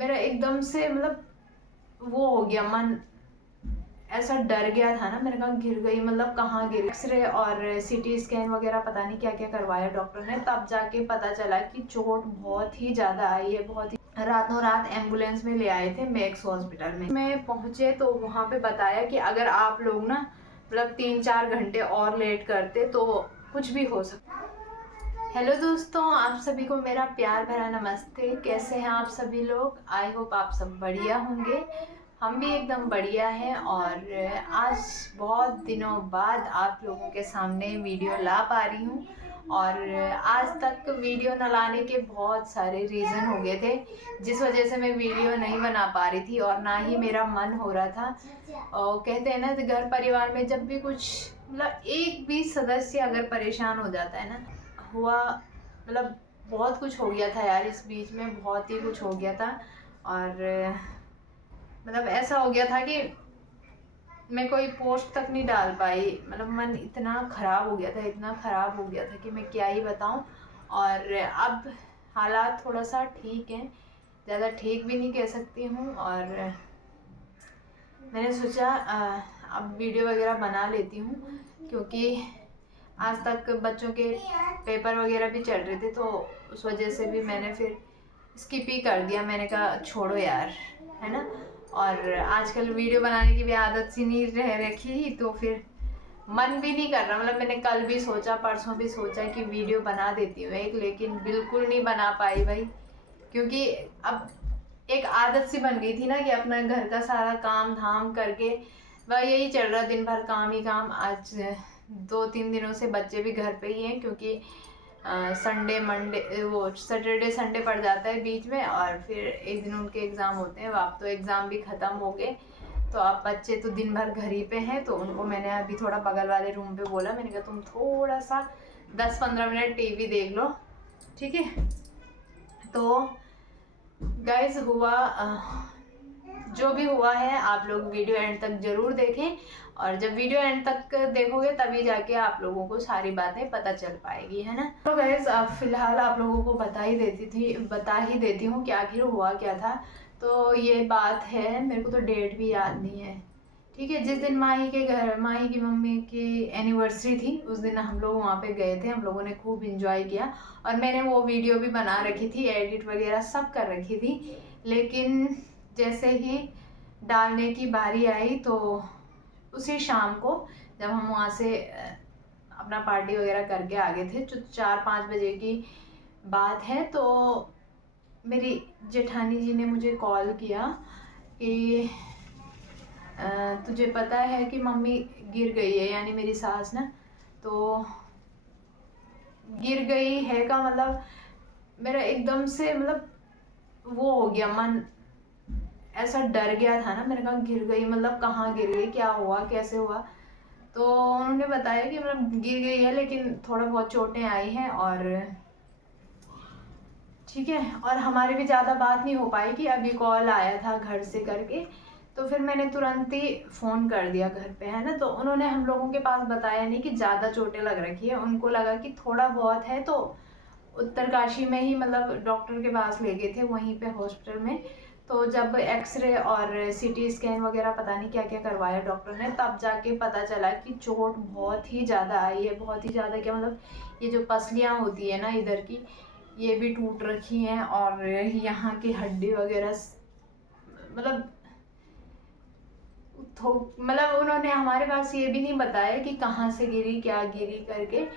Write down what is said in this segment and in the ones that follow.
मेरा एकदम से मतलब वो हो गया, मन ऐसा डर गया था ना। मैंने कहा गिर गई, मतलब कहाँ गिरी। एक्सरे और सीटी स्कैन वगैरह पता नहीं क्या क्या करवाया डॉक्टर ने, तब जाके पता चला कि चोट बहुत ही ज़्यादा आई है, बहुत ही। रातों रात एम्बुलेंस में ले आए थे मैक्स हॉस्पिटल में। मैं पहुंचे तो वहाँ पे बताया कि अगर आप लोग ना मतलब 3-4 घंटे और लेट करते तो कुछ भी हो सकता। हेलो दोस्तों, आप सभी को मेरा प्यार भरा नमस्ते। कैसे हैं आप सभी लोग? आई होप आप सब बढ़िया होंगे। हम भी एकदम बढ़िया हैं। और आज बहुत दिनों बाद आप लोगों के सामने वीडियो ला पा रही हूँ। और आज तक वीडियो न लाने के बहुत सारे रीज़न हो गए थे, जिस वजह से मैं वीडियो नहीं बना पा रही थी और ना ही मेरा मन हो रहा था। और कहते हैं ना, घर परिवार में जब भी कुछ मतलब एक भी सदस्य अगर परेशान हो जाता है ना, हुआ मतलब बहुत कुछ हो गया था यार, इस बीच में बहुत ही कुछ हो गया था। और मतलब ऐसा हो गया था कि मैं कोई पोस्ट तक नहीं डाल पाई। मतलब मन इतना ख़राब हो गया था, इतना ख़राब हो गया था कि मैं क्या ही बताऊं। और अब हालात थोड़ा सा ठीक हैं, ज़्यादा ठीक भी नहीं कह सकती हूँ। और मैंने सोचा अब वीडियो वगैरह बना लेती हूँ, क्योंकि आज तक बच्चों के पेपर वगैरह भी चल रहे थे, तो उस वजह से भी मैंने फिर स्किप ही कर दिया। मैंने कहा छोड़ो यार, है ना। और आजकल वीडियो बनाने की भी आदत सी नहीं रह रखी, तो फिर मन भी नहीं कर रहा। मतलब मैंने कल भी सोचा, परसों भी सोचा कि वीडियो बना देती हूँ एक, लेकिन बिल्कुल नहीं बना पाई भाई। क्योंकि अब एक आदत सी बन गई थी ना कि अपना घर का सारा काम धाम करके वह यही चल रहा, दिन भर काम ही काम। आज 2-3 दिनों से बच्चे भी घर पे ही हैं, क्योंकि संडे मंडे वो सैटरडे संडे पड़ जाता है बीच में, और फिर एक दिन उनके एग्ज़ाम होते हैं। अब तो एग्ज़ाम भी ख़त्म हो गए, तो अब बच्चे तो दिन भर घर ही पे हैं। तो उनको मैंने अभी थोड़ा बगल वाले रूम पे बोला, मैंने कहा तुम थोड़ा सा 10-15 मिनट टीवी देख लो, ठीक है। तो गाइस हुआ जो भी हुआ है, आप लोग वीडियो एंड तक ज़रूर देखें। और जब वीडियो एंड तक देखोगे तभी जाके आप लोगों को सारी बातें पता चल पाएगी, है ना। तो गाइस फ़िलहाल आप लोगों को बता ही देती हूँ कि आखिर हुआ क्या था। तो ये बात है, मेरे को तो डेट भी याद नहीं है, ठीक है। जिस दिन माही की मम्मी की एनिवर्सरी थी, उस दिन हम लोग वहाँ पे गए थे। हम लोगों ने खूब इंजॉय किया, और मैंने वो वीडियो भी बना रखी थी, एडिट वगैरह सब कर रखी थी। लेकिन जैसे ही डालने की बारी आई, तो उसी शाम को जब हम वहाँ से अपना पार्टी वगैरह करके आ गए थे, जो 4-5 बजे की बात है, तो मेरी जेठानी जी ने मुझे कॉल किया कि तुझे पता है कि मम्मी गिर गई है, यानी मेरी सास ना। तो गिर गई है का मतलब मेरा एकदम से मतलब वो हो गया, मन ऐसा डर गया था ना। मैंने कहा गिर गई, मतलब कहाँ गिर गई, क्या हुआ, कैसे हुआ। तो उन्होंने बताया कि मतलब गिर गई है, लेकिन थोड़ा बहुत चोटें आई हैं, और ठीक है। और हमारी भी ज़्यादा बात नहीं हो पाई कि अभी कॉल आया था घर से करके, तो फिर मैंने तुरंत ही फ़ोन कर दिया घर पे, है ना। तो उन्होंने हम लोगों के पास बताया नहीं कि ज़्यादा चोटें लग रखी है, उनको लगा कि थोड़ा बहुत है। तो उत्तरकाशी में ही मतलब डॉक्टर के पास ले गए थे, वहीं पे हॉस्पिटल में। तो जब एक्सरे और सीटी स्कैन वगैरह पता नहीं क्या क्या करवाया डॉक्टर ने, तब जाके पता चला कि चोट बहुत ही ज़्यादा आई है, बहुत ही ज़्यादा। क्या मतलब, ये जो पसलियाँ होती है ना इधर की, ये भी टूट रखी हैं, और यहाँ की हड्डी वगैरह मतलब मतलब उन्होंने हमारे पास ये भी नहीं बताया कि कहाँ से गिरी, क्या गिरी करके।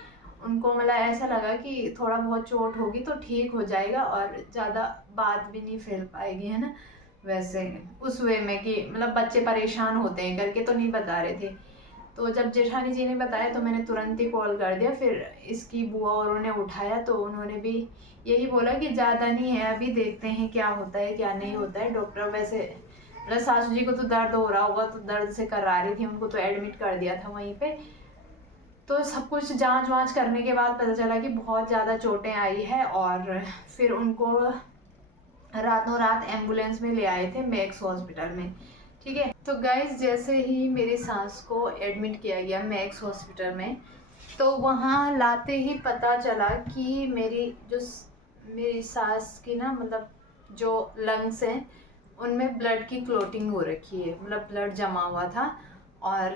उनको मतलब ऐसा लगा कि थोड़ा बहुत चोट होगी तो ठीक हो जाएगा, और ज़्यादा बात भी नहीं फैल पाएगी, है ना। वैसे उस वे में कि मतलब बच्चे परेशान होते हैं करके तो नहीं बता रहे थे। तो जब जेठानी जी ने बताया तो मैंने तुरंत ही कॉल कर दिया। फिर इसकी बुआ औरों ने उठाया, तो उन्होंने भी यही बोला कि ज़्यादा नहीं है, अभी देखते हैं क्या होता है क्या नहीं होता है। डॉक्टर वैसे मतलब सासू जी को तो दर्द हो रहा होगा, तो दर्द से करा रही थी, उनको तो एडमिट कर दिया था वहीं पे। तो सब कुछ जांच वांच करने के बाद पता चला कि बहुत ज़्यादा चोटें आई है, और फिर उनको रातों रात एम्बुलेंस में ले आए थे मैक्स हॉस्पिटल में, ठीक है। तो गाइस जैसे ही मेरी सास को एडमिट किया गया मैक्स हॉस्पिटल में, तो वहाँ लाते ही पता चला कि मेरी सास की ना मतलब जो लंग्स हैं उनमें ब्लड की क्लोटिंग हो रखी है, मतलब ब्लड जमा हुआ था। और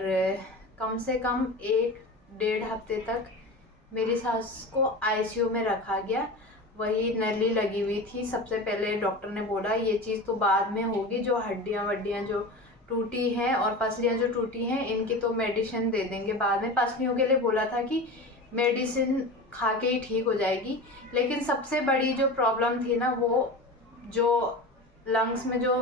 कम से कम 1-1.5 हफ्ते तक मेरी सास को आईसीयू में रखा गया। वही नली लगी हुई थी। सबसे पहले डॉक्टर ने बोला ये चीज़ तो बाद में होगी, जो हड्डियाँ वड्डियाँ जो टूटी हैं और पसलियाँ जो टूटी हैं इनकी तो मेडिसिन दे देंगे बाद में। पसलियों के लिए बोला था कि मेडिसिन खा के ही ठीक हो जाएगी। लेकिन सबसे बड़ी जो प्रॉब्लम थी ना, वो जो लंग्स में जो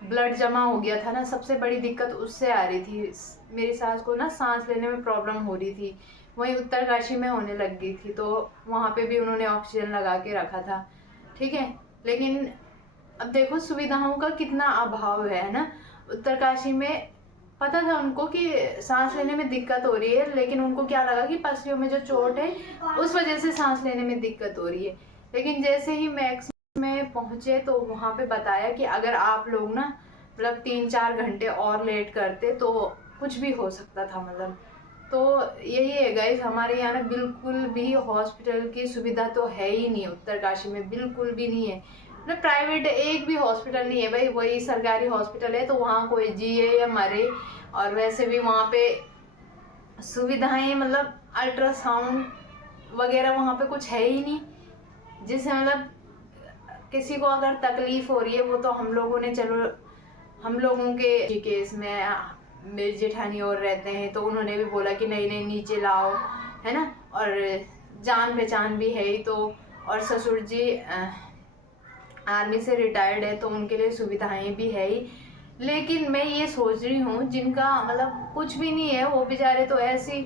ब्लड जमा हो गया था ना, सबसे बड़ी दिक्कत उससे आ रही थी। मेरी सास को ना सांस लेने में प्रॉब्लम हो रही थी। वहीं उत्तरकाशी में होने लग गई थी, तो वहाँ पे भी उन्होंने ऑक्सीजन लगा के रखा था। ठीक है, लेकिन अब देखो सुविधाओं का कितना अभाव है ना। उत्तरकाशी में पता था उनको कि सांस लेने में दिक्कत हो रही है, लेकिन उनको क्या लगा कि पसलियों में जो चोट है उस वजह से सांस लेने में दिक्कत हो रही है। लेकिन जैसे ही मैक्स में पहुंचे तो वहाँ पे बताया कि अगर आप लोग ना मतलब 3-4 घंटे और लेट करते तो कुछ भी हो सकता था। मतलब तो यही है गाइस, हमारे यहाँ ना बिल्कुल भी हॉस्पिटल की सुविधा तो है ही नहीं उत्तरकाशी में, बिल्कुल भी नहीं है। मतलब प्राइवेट एक भी हॉस्पिटल नहीं है भाई, वही सरकारी हॉस्पिटल है तो वहाँ कोई जिए या मरे। और वैसे भी वहाँ पे सुविधाएं मतलब अल्ट्रासाउंड वगैरह वहाँ पे कुछ है ही नहीं, जिससे मतलब किसी को अगर तकलीफ हो रही है वो तो हम लोगों ने, चलो हम लोगों के केस में मेरी जेठानी और रहते हैं तो उन्होंने भी बोला कि नहीं नहीं नीचे लाओ, है ना। और जान पहचान भी है ही तो, और ससुर जी आर्मी से रिटायर्ड है तो उनके लिए सुविधाएं भी है ही। लेकिन मैं ये सोच रही हूँ जिनका मतलब कुछ भी नहीं है वो बेचारे तो ऐसी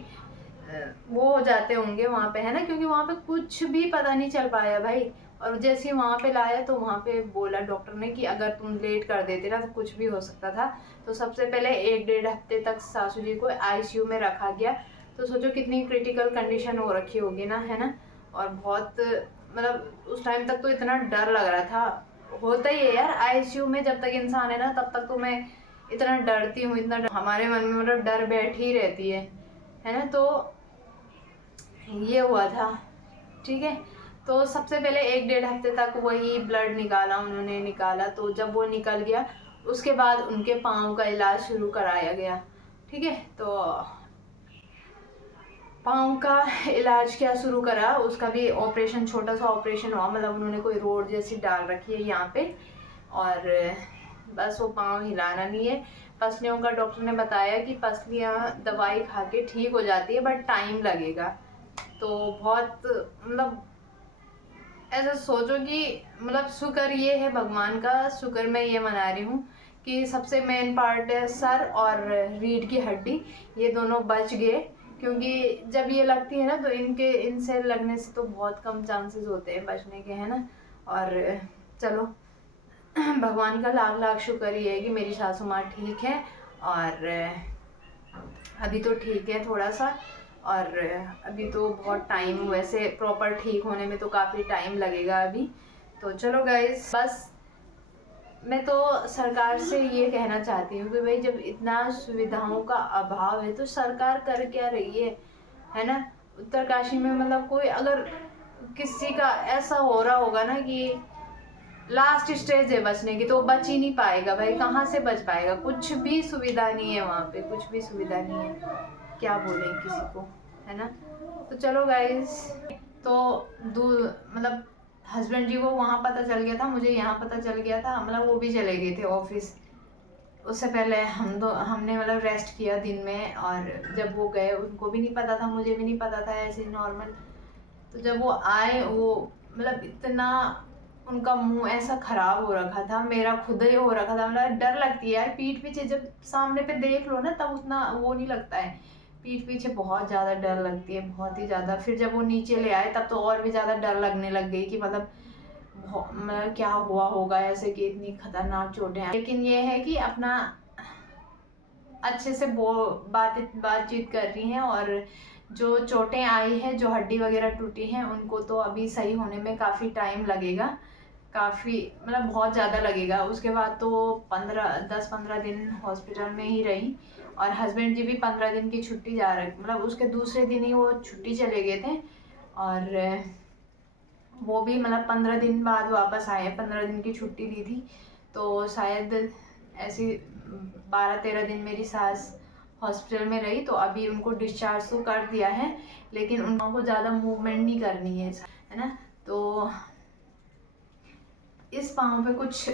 वो हो जाते होंगे वहाँ पे, है ना, क्योंकि वहाँ पे कुछ भी पता नहीं चल पाया भाई। और जैसे ही वहाँ पे लाया तो वहाँ पे बोला डॉक्टर ने कि अगर तुम लेट कर देते ना तो कुछ भी हो सकता था। तो सबसे पहले 1-1.5 हफ्ते तक सासू जी को आईसीयू में रखा गया। तो सोचो कितनी क्रिटिकल कंडीशन हो रखी होगी ना, है ना। और बहुत मतलब उस टाइम तक तो इतना डर लग रहा था, होता ही है यार आईसीयू में जब तक इंसान है ना तब तक तो मैं इतना डरती हूँ, इतना हमारे मन में मतलब डर बैठी ही रहती है ना। तो ये हुआ था, ठीक है। तो सबसे पहले 1-1.5 हफ्ते तक वही ब्लड निकाला, उन्होंने निकाला। तो जब वो निकल गया उसके बाद उनके पाँव का इलाज शुरू कराया गया, ठीक है। तो पाँव का इलाज क्या शुरू करा, उसका भी ऑपरेशन, छोटा सा ऑपरेशन हुआ। मतलब उन्होंने कोई रोड जैसी डाल रखी है यहाँ पे और बस वो पाँव हिलाना नहीं है। पसलियों का डॉक्टर ने बताया कि पसलियाँ दवाई खा के ठीक हो जाती है बट टाइम लगेगा। तो बहुत मतलब ऐसा सोचो कि मतलब शुक्र ये है भगवान का, शुक्र मैं ये मना रही हूँ कि सबसे मेन पार्ट है सर और रीढ़ की हड्डी, ये दोनों बच गए। क्योंकि जब ये लगती है ना तो इनसे लगने से तो बहुत कम चांसेस होते हैं बचने के, है ना। और चलो भगवान का लाख लाख शुक्र ये है कि मेरी सासू माँ ठीक है और अभी तो ठीक है थोड़ा सा। और अभी तो बहुत टाइम, वैसे प्रॉपर ठीक होने में तो काफ़ी टाइम लगेगा अभी। तो चलो गाइस, बस मैं तो सरकार से ये कहना चाहती हूँ कि भाई जब इतना सुविधाओं का अभाव है तो सरकार कर क्या रही है ना। उत्तरकाशी में मतलब कोई अगर किसी का ऐसा हो रहा होगा ना कि लास्ट स्टेज है बचने की तो वो बच ही नहीं पाएगा भाई, कहाँ से बच पाएगा। कुछ भी सुविधा नहीं है वहाँ पे, कुछ भी सुविधा नहीं है, क्या बोलें किसी को, है ना। तो चलो गाइस, तो मतलब हस्बैंड जी को वहाँ पता चल गया था, मुझे यहाँ पता चल गया था। मतलब वो भी चले गए थे ऑफिस, उससे पहले हमने मतलब रेस्ट किया दिन में। और जब वो गए उनको भी नहीं पता था, मुझे भी नहीं पता था, ऐसे नॉर्मल। तो जब वो आए वो मतलब इतना उनका मुंह ऐसा खराब हो रखा था, मेरा खुद ही हो रखा था। मतलब डर लगती है यार पीठ पीछे, जब सामने पे देख लो ना तब उतना वो नहीं लगता है, पीठ पीछे बहुत ज़्यादा डर लगती है, बहुत ही ज़्यादा। फिर जब वो नीचे ले आए तब तो और भी ज़्यादा डर लगने लग गई कि मतलब क्या हुआ होगा ऐसे कि इतनी खतरनाक चोटें हैं। लेकिन ये है कि अपना अच्छे से बातचीत कर रही हैं। और जो चोटें आई हैं, जो हड्डी वगैरह टूटी हैं, उनको तो अभी सही होने में काफ़ी टाइम लगेगा, काफ़ी मतलब बहुत ज़्यादा लगेगा। उसके बाद तो 10-15 दिन हॉस्पिटल में ही रही। और हस्बैंड जी भी 15 दिन की छुट्टी जा रहे, मतलब उसके दूसरे दिन ही वो छुट्टी चले गए थे। और वो भी मतलब 15 दिन बाद वापस आए, 15 दिन की छुट्टी ली थी, तो शायद ऐसी 12-13 दिन मेरी सास हॉस्पिटल में रही। तो अभी उनको डिस्चार्ज तो कर दिया है, लेकिन उनको ज़्यादा मूवमेंट नहीं करनी है ना। तो इस पाँव पे कुछ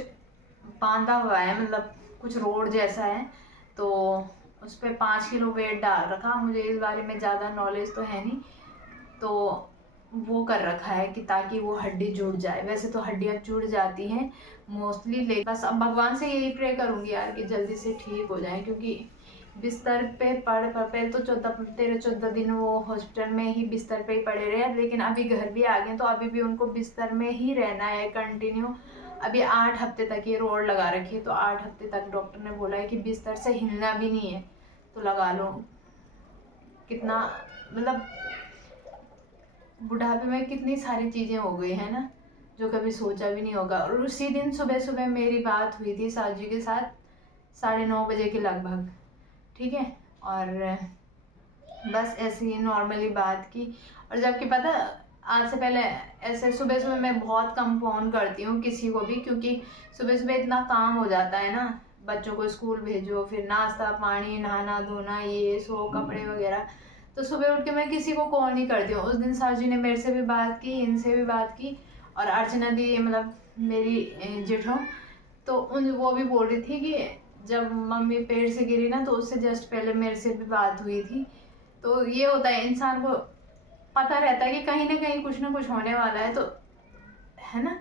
बांधा हुआ है, मतलब कुछ रोड जैसा है, तो उस पर 5 किलो वेट डाल रखा। मुझे इस बारे में ज़्यादा नॉलेज तो है नहीं, तो वो कर रखा है कि ताकि वो हड्डी जुड़ जाए। वैसे तो हड्डियाँ जुड़ जाती हैं मोस्टली, लेकिन बस अब भगवान से यही प्रे करूँगी यार कि जल्दी से ठीक हो जाए, क्योंकि बिस्तर पे पहले तो 13-14 दिन वो हॉस्पिटल में ही बिस्तर पे ही पड़े रहे, लेकिन अभी घर भी आ गए, तो अभी भी उनको बिस्तर में ही रहना है कंटिन्यू। अभी 8 हफ्ते तक ये रोड लगा रखी है, तो 8 हफ्ते तक डॉक्टर ने बोला है कि बिस्तर से हिलना भी नहीं है। तो लगा लो कितना, मतलब बुढ़ापे में कितनी सारी चीज़ें हो गई है ना, जो कभी सोचा भी नहीं होगा। और उसी दिन सुबह सुबह मेरी बात हुई थी साजू के साथ 9:30 बजे के लगभग, ठीक है। और बस ऐसे ही नॉर्मली बात की। और जबकि पता, आज से पहले ऐसे सुबह सुबह मैं बहुत कम फ़ोन करती हूँ किसी को भी, क्योंकि सुबह सुबह इतना काम हो जाता है ना, बच्चों को स्कूल भेजो, फिर नाश्ता पानी, नहाना धोना, ये सो कपड़े वगैरह, तो सुबह उठ के मैं किसी को कॉल नहीं करती हूँ। उस दिन साजू ने मेरे से भी बात की, इनसे भी बात की, और अर्चना दी मतलब मेरी जेठो, तो वो भी बोल रही थी कि जब मम्मी पेड़ से गिरी ना, तो उससे जस्ट पहले मेरे से भी बात हुई थी। तो ये होता है, इंसान को पता रहता है कि कहीं ना कहीं कुछ ना कुछ होने वाला है, तो है ना।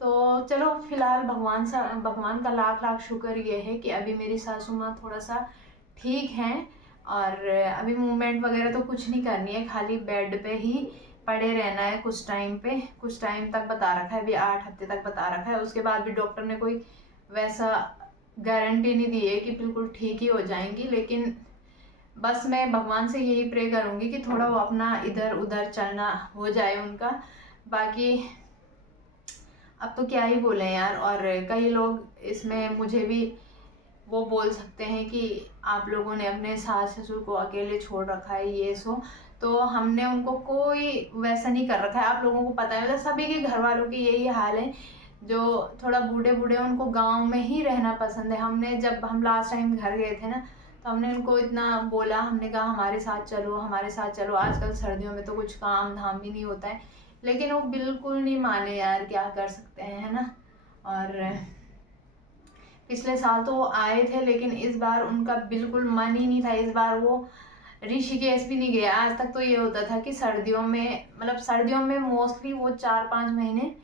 तो चलो फिलहाल भगवान का लाख लाख शुक्र ये है कि अभी मेरी सासू माँ थोड़ा सा ठीक हैं, और अभी मूवमेंट वगैरह तो कुछ नहीं करनी है, खाली बेड पे ही पड़े रहना है कुछ टाइम तक बता रखा है, अभी 8 हफ्ते तक बता रखा है। उसके बाद भी डॉक्टर ने कोई वैसा गारंटी नहीं दी है कि बिल्कुल ठीक ही हो जाएंगी, लेकिन बस मैं भगवान से यही प्रे करूँगी कि थोड़ा वो अपना इधर उधर चलना हो जाए उनका। बाकी अब तो क्या ही बोले यार। और कई लोग इसमें मुझे भी वो बोल सकते हैं कि आप लोगों ने अपने सास ससुर को अकेले छोड़ रखा है, ये सो, तो हमने उनको कोई वैसा नहीं कर रखा है। आप लोगों को पता है, मतलब सभी के घर वालों की यही हाल है, जो थोड़ा बूढ़े बूढ़े उनको गांव में ही रहना पसंद है। हमने जब हम लास्ट टाइम घर गए थे ना, तो हमने उनको इतना बोला, हमने कहा हमारे साथ चलो, हमारे साथ चलो। आजकल सर्दियों में तो कुछ काम धाम भी नहीं होता है, लेकिन वो बिल्कुल नहीं माने यार, क्या कर सकते हैं, है ना। और पिछले साल तो वो आए थे, लेकिन इस बार उनका बिल्कुल मन ही नहीं था। इस बार वो ऋषिकेश भी नहीं गया। आज तक तो ये होता था कि सर्दियों में, मतलब सर्दियों में मोस्टली वो 4-5 महीने,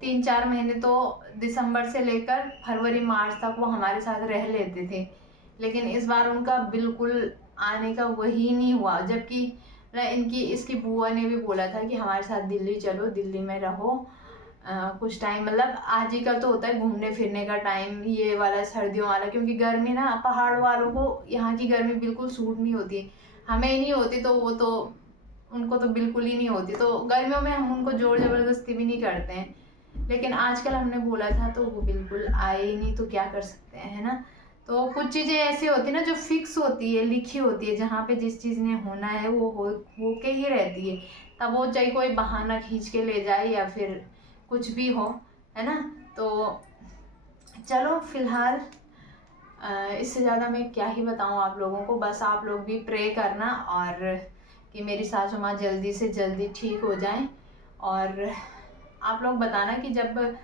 3-4 महीने तो दिसंबर से लेकर फरवरी मार्च तक वो हमारे साथ रह लेते थे, लेकिन इस बार उनका बिल्कुल आने का वही नहीं हुआ। जबकि इसकी बुआ ने भी बोला था कि हमारे साथ दिल्ली चलो, दिल्ली में रहो कुछ टाइम, मतलब आज ही कल तो होता है घूमने फिरने का टाइम, ये वाला सर्दियों वाला, क्योंकि गर्मी ना, पहाड़ वालों को यहाँ की गर्मी बिल्कुल सूट नहीं होती है। हमें ही नहीं होती, तो वो तो उनको तो बिल्कुल ही नहीं होती। तो गर्मियों में हम उनको जोर ज़बरदस्ती भी नहीं करते हैं, लेकिन आजकल हमने बोला था तो वो बिल्कुल आए ही नहीं, तो क्या कर सकते हैं, है ना। तो कुछ चीज़ें ऐसी होती है ना जो फिक्स होती है, लिखी होती है, जहाँ पे जिस चीज़ ने होना है वो हो के ही रहती है। तब वो चाहे कोई बहाना खींच के ले जाए या फिर कुछ भी हो, है ना। तो चलो फिलहाल इससे ज़्यादा मैं क्या ही बताऊँ आप लोगों को। बस आप लोग भी प्रे करना, और कि मेरी सासू माँ जल्दी से जल्दी ठीक हो जाएं। और आप लोग बताना कि जब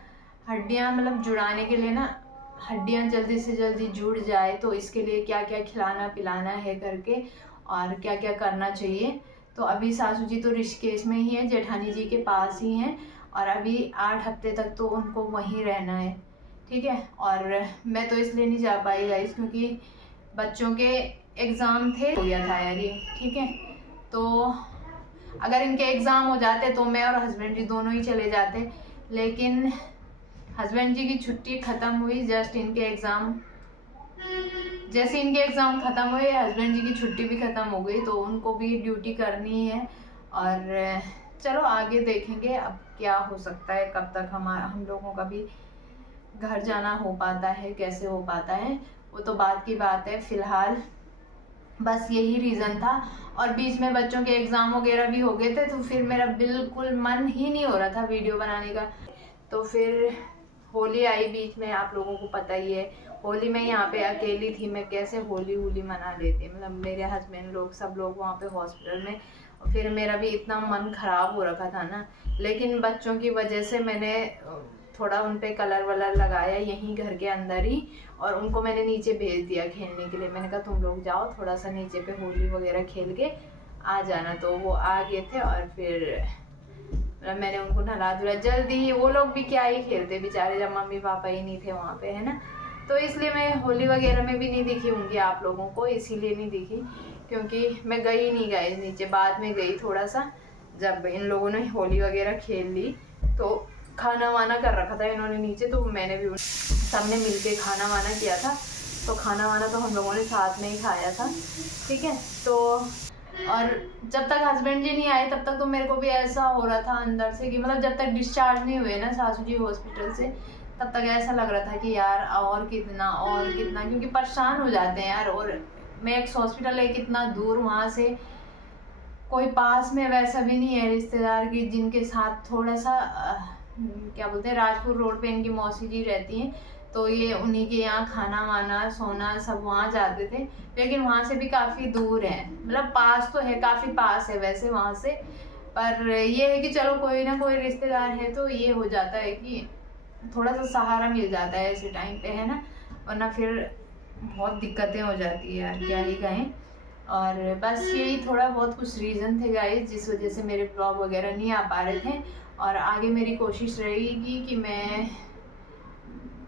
हड्डियाँ मतलब जुड़ाने के लिए ना, हड्डियाँ जल्दी से जल्दी जुड़ जाए, तो इसके लिए क्या क्या खिलाना पिलाना है करके, और क्या क्या करना चाहिए। तो अभी सासू जी तो ऋषिकेश में ही है, जेठानी जी के पास ही हैं, और अभी 8 हफ्ते तक तो उनको वहीं रहना है, ठीक है। और मैं तो इसलिए नहीं जा पाई गाइस, क्योंकि बच्चों के एग्ज़ाम थे, हो गया था यार ये, ठीक है। तो अगर इनके एग्ज़ाम हो जाते तो मैं और हस्बैंड जी दोनों ही चले जाते, लेकिन हस्बैंड जी की छुट्टी ख़त्म हुई, जैसे इनके एग्ज़ाम ख़त्म हुए, हस्बैंड जी की छुट्टी भी ख़त्म हो गई, तो उनको भी ड्यूटी करनी है। और चलो आगे देखेंगे अब क्या हो सकता है, कब तक हम लोगों का भी घर जाना हो पाता है, कैसे हो पाता है, वो तो बात की बात है। फ़िलहाल बस यही रीज़न था। और बीच में बच्चों के एग्ज़ाम वगैरह भी हो गए थे, तो फिर मेरा बिल्कुल मन ही नहीं हो रहा था वीडियो बनाने का। तो फिर होली आई बीच में, आप लोगों को पता ही है। होली में यहाँ पे अकेली थी, मैं कैसे होली मना लेती, मतलब मेरे हस्बैंड लोग सब लोग वहाँ पे हॉस्पिटल में। और फिर मेरा भी इतना मन ख़राब हो रखा था ना, लेकिन बच्चों की वजह से मैंने थोड़ा उन पे कलर वलर लगाया यहीं घर के अंदर ही, और उनको मैंने नीचे भेज दिया खेलने के लिए। मैंने कहा तुम लोग जाओ थोड़ा सा नीचे पे होली वगैरह खेल के आ जाना। तो वो आ गए थे, और फिर मैंने उनको नहला धुला जल्दी ही। वो लोग भी क्या ही खेलते बेचारे, जब मम्मी पापा ही नहीं थे वहाँ पे, है ना। तो इसलिए मैं होली वगैरह में भी नहीं दिखी होंगी आप लोगों को, इसीलिए नहीं दिखी क्योंकि मैं गई नहीं गई नीचे, बाद में गई थोड़ा सा, जब इन लोगों ने होली वगैरह खेल ली। तो खाना वाना कर रखा था इन्होंने नीचे, तो मैंने भी सबने मिलके खाना वाना किया था। तो खाना वाना तो हम लोगों ने साथ में ही खाया था, ठीक है। तो और जब तक हस्बैंड जी नहीं आए तब तक तो मेरे को भी ऐसा हो रहा था अंदर से कि मतलब जब तक डिस्चार्ज नहीं हुए ना सासू जी हॉस्पिटल से, तब तक ऐसा लग रहा था कि यार और कितना, क्योंकि परेशान हो जाते हैं यार। और मैं एक हॉस्पिटल है कितना दूर, वहाँ से कोई पास में वैसा भी नहीं है रिश्तेदार की जिनके साथ थोड़ा सा क्या बोलते हैं, राजपुर रोड पे इनकी मौसी जी रहती हैं, तो ये उन्हीं के यहाँ खाना वाना सोना सब वहाँ जाते थे। लेकिन वहाँ से भी काफ़ी दूर है, मतलब पास तो है, काफ़ी पास है वैसे वहाँ से, पर ये है कि चलो कोई ना कोई रिश्तेदार है तो ये हो जाता है कि थोड़ा सा सहारा मिल जाता है ऐसे टाइम पे, है ना। वरना फिर बहुत दिक्कतें हो जाती है यार, क्या ही कहें। और बस यही थोड़ा बहुत कुछ रीज़न थे गाइस, जिस वजह से मेरे ब्लॉग वगैरह नहीं आ पा रहे थे। और आगे मेरी कोशिश रहेगी कि मैं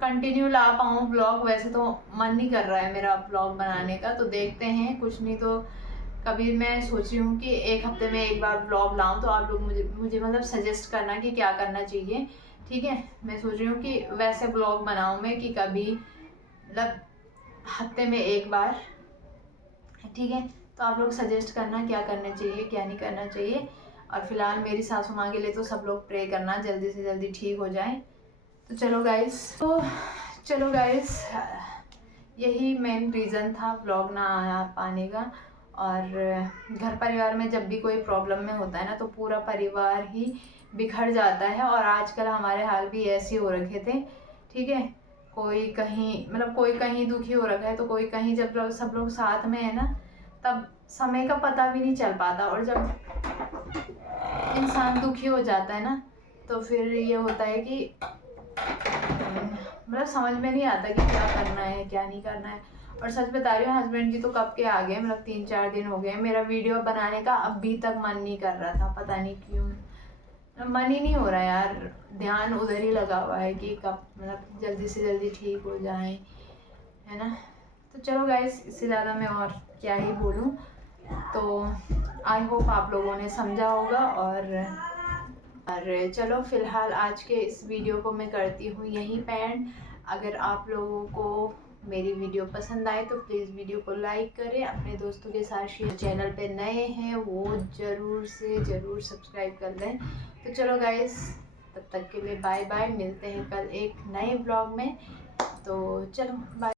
कंटिन्यू ला पाऊँ ब्लॉग। वैसे तो मन नहीं कर रहा है मेरा ब्लॉग बनाने का, तो देखते हैं, कुछ नहीं तो कभी मैं सोच रही हूँ कि एक हफ्ते में एक बार ब्लॉग लाऊँ। तो आप लोग मुझे मतलब सजेस्ट करना कि क्या करना चाहिए, ठीक है। मैं सोच रही हूँ कि वैसे ब्लॉग बनाऊँ मैं कि कभी मतलब हफ्ते में एक बार, ठीक है। तो आप लोग सजेस्ट करना क्या करना चाहिए क्या नहीं करना चाहिए। और फिलहाल मेरी सासू माँ के लिए तो सब लोग प्रे करना जल्दी से जल्दी ठीक हो जाए। तो चलो गाइस, यही मेन रीज़न था ब्लॉग ना आ पाने का। और घर परिवार में जब भी कोई प्रॉब्लम में होता है ना, तो पूरा परिवार ही बिखर जाता है। और आजकल हमारे हाल भी ऐसे हो रखे थे, ठीक है। कोई कहीं दुखी हो रखा है, तो कोई कहीं। जब सब लोग साथ में है ना, तब समय का पता भी नहीं चल पाता। और जब इंसान दुखी हो जाता है ना, तो फिर ये होता है कि मतलब समझ में नहीं आता कि क्या करना है क्या नहीं करना है। और सच बता रही हूँ, हस्बैंड जी तो कब के आ गए, मतलब 3-4 दिन हो गए। मेरा वीडियो बनाने का अभी तक मन नहीं कर रहा था, पता नहीं क्यों, मन ही नहीं हो रहा यार। ध्यान उधर ही लगा हुआ है कि कब मतलब जल्दी से जल्दी ठीक हो जाए, है ना। तो चलो गाइस, इससे ज़्यादा मैं और क्या ही बोलूँ। तो आई होप आप लोगों ने समझा होगा। और चलो फिलहाल आज के इस वीडियो को मैं करती हूँ यहीं पे एंड। अगर आप लोगों को मेरी वीडियो पसंद आए तो प्लीज़ वीडियो को लाइक करें, अपने दोस्तों के साथ शेयर। चैनल पे नए हैं वो ज़रूर से ज़रूर सब्सक्राइब कर लें। तो चलो गाइस, तब तक के लिए बाय बाय, मिलते हैं कल एक नए ब्लॉग में। तो चलो बाय।